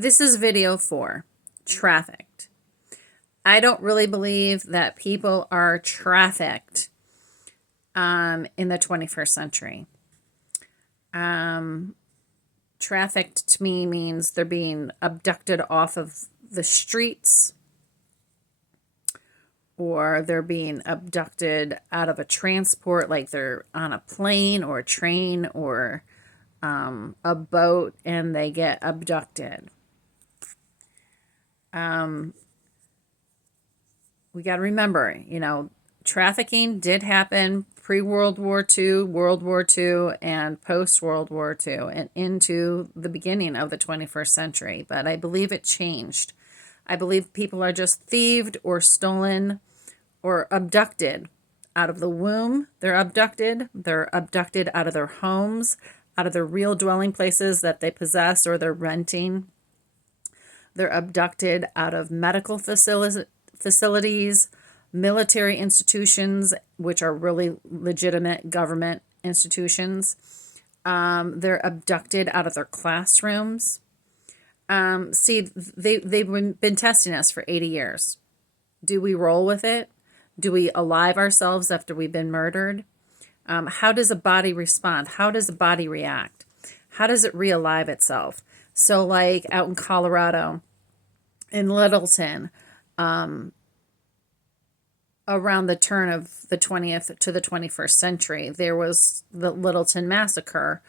This is video 4, trafficked. I don't really believe that people are trafficked in the 21st century. Trafficked to me means they're being abducted off of the streets, or they're being abducted out of a transport, like they're on a plane or a train or a boat, and they get abducted. We got to remember, trafficking did happen pre-World War II, World War II, and post-World War II, and into the beginning of the 21st century. But I believe it changed. I believe people are just thieved or stolen or abducted out of the womb. They're abducted out of their homes, out of their real dwelling places that they possess or they're renting. They're abducted out of medical facilities, military institutions, which are really legitimate government institutions. They're abducted out of their classrooms. See, they've been testing us for 80 years. Do we roll with it? Do we alive ourselves after we've been murdered? How does a body respond? How does a body react? How does it re-alive itself? So like out in Colorado, in Littleton, around the turn of the 20th to the 21st century, there was the Littleton Massacre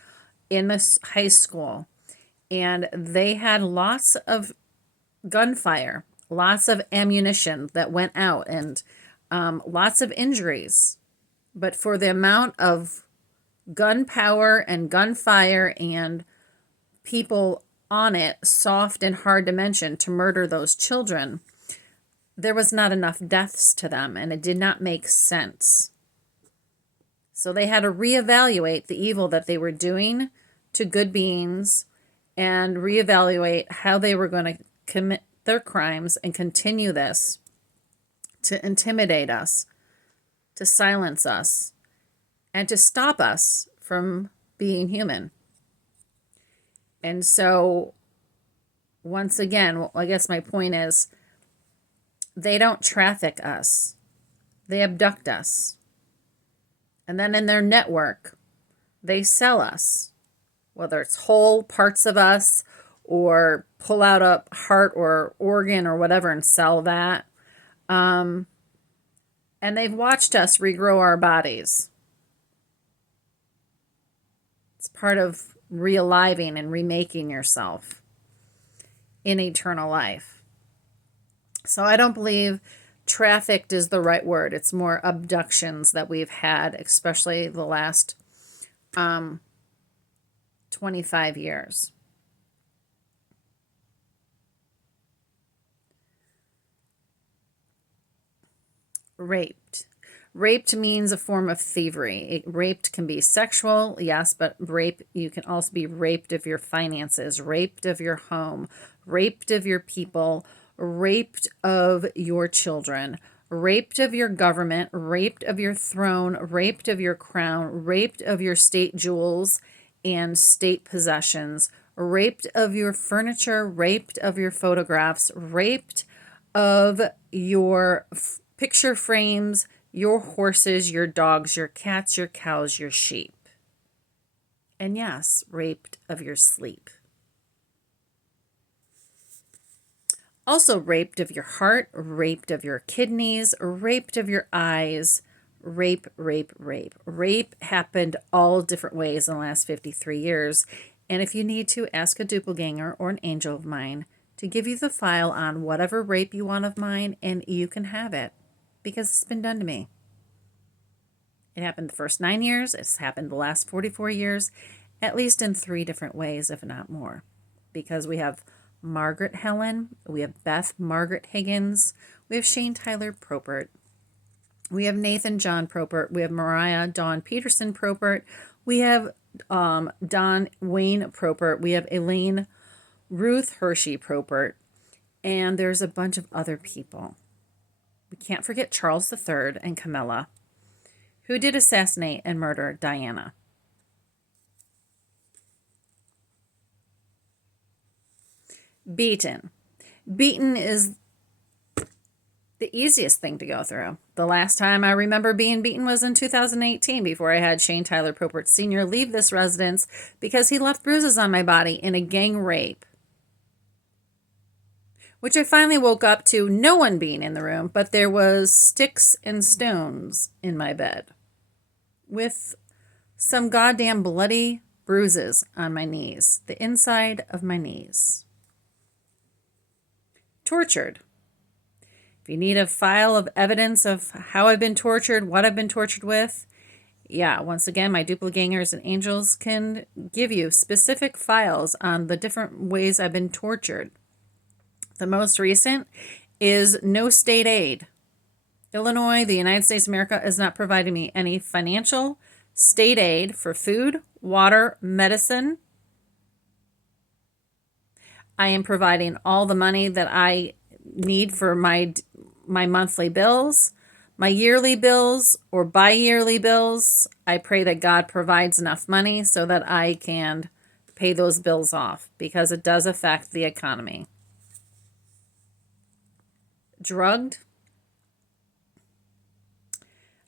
in this high school. And they had lots of gunfire, lots of ammunition that went out, and lots of injuries. But for the amount of gunpowder and gunfire and people on it, soft and hard to mention, to murder those children, there was not enough deaths to them, and it did not make sense. So they had to reevaluate the evil that they were doing to good beings and reevaluate how they were going to commit their crimes and continue this to intimidate us, to silence us, and to stop us from being human. And so, once again, I guess my point is, they don't traffic us. They abduct us. And then in their network, they sell us, whether it's whole parts of us or pull out a heart or organ or whatever and sell that. And they've watched us regrow our bodies. It's part of realiving and remaking yourself in eternal life. So I don't believe trafficked is the right word. It's more abductions that we've had, especially the last 25 years. Raped. Raped means a form of thievery. Raped can be sexual, yes, but rape, you can also be raped of your finances, raped of your home, raped of your people, raped of your children, raped of your government, raped of your throne, raped of your crown, raped of your state jewels and state possessions, raped of your furniture, raped of your photographs, raped of your picture frames, your horses, your dogs, your cats, your cows, your sheep. And yes, raped of your sleep. Also raped of your heart, raped of your kidneys, raped of your eyes. Rape, rape, rape. Rape happened all different ways in the last 53 years. And if you need to, ask a doppelganger or an angel of mine to give you the file on whatever rape you want of mine, and you can have it. Because it's been done to me. It happened the first 9 years. It's happened the last 44 years, at least in 3 different ways, if not more. Because we have Margaret Helen, we have Beth Margaret Higgins, we have Shane Tyler Propert, we have Nathan John Propert, we have Mariah Dawn Peterson Propert, we have Don Wayne Propert, we have Elaine Ruth Hershey Propert, and there's a bunch of other people. We can't forget Charles III and Camilla, who did assassinate and murder Diana. Beaten. Beaten is the easiest thing to go through. The last time I remember being beaten was in 2018 before I had Shane Tyler Popert Sr. leave this residence because he left bruises on my body in a gang rape. Which I finally woke up to no one being in the room, but there was sticks and stones in my bed with some goddamn bloody bruises on my knees, the inside of my knees. Tortured. If you need a file of evidence of how I've been tortured, what I've been tortured with, yeah, once again, my doppelgangers and angels can give you specific files on the different ways I've been tortured. The most recent is no state aid. Illinois, the United States of America, is not providing me any financial state aid for food, water, medicine. I am providing all the money that I need for my monthly bills, my yearly bills or bi-yearly bills. I pray that God provides enough money so that I can pay those bills off because it does affect the economy. Drugged.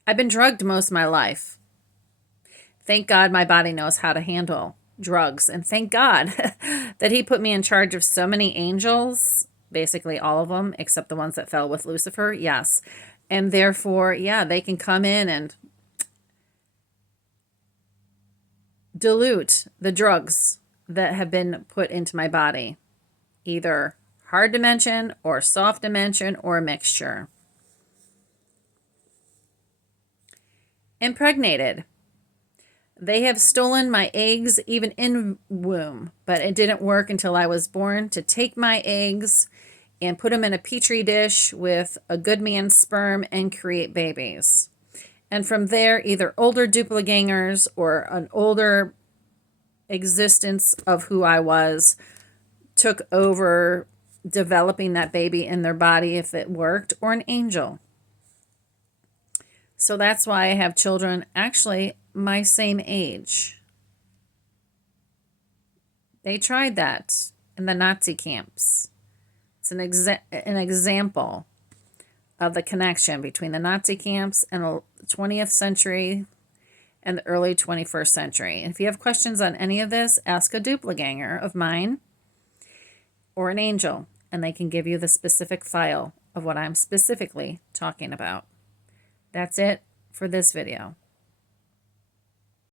I've been drugged most of my life. Thank God my body knows how to handle drugs. And thank God that he put me in charge of so many angels, basically all of them, except the ones that fell with Lucifer. Yes. And therefore, yeah, they can come in and dilute the drugs that have been put into my body, either hard dimension or soft dimension or a mixture. Impregnated. They have stolen my eggs even in womb, but it didn't work until I was born to take my eggs and put them in a petri dish with a good man's sperm and create babies. And from there, either older doppelgangers or an older existence of who I was took over developing that baby in their body if it worked, or an angel. So that's why I have children actually my same age. They tried that in the Nazi camps. It's an example of the connection between the Nazi camps and the 20th century and the early 21st century. And if you have questions on any of this, ask a doppelganger of mine or an angel, and they can give you the specific file of what I'm specifically talking about. That's it for this video.